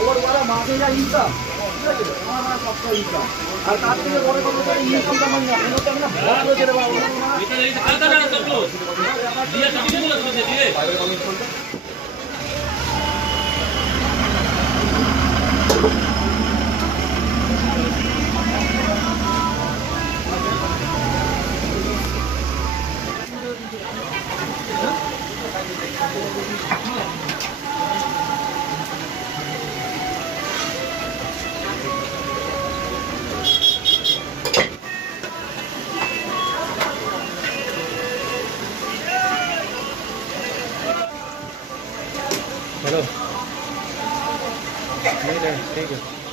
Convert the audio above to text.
ওর বলা মাসে যা ইনকাম আমার সবটা ইনকাম আর তার থেকে বড় কথা ইনকামটা মানে আমরা তো আমরা ভয় করে দেব हेलो नहीं रहे ठीक है।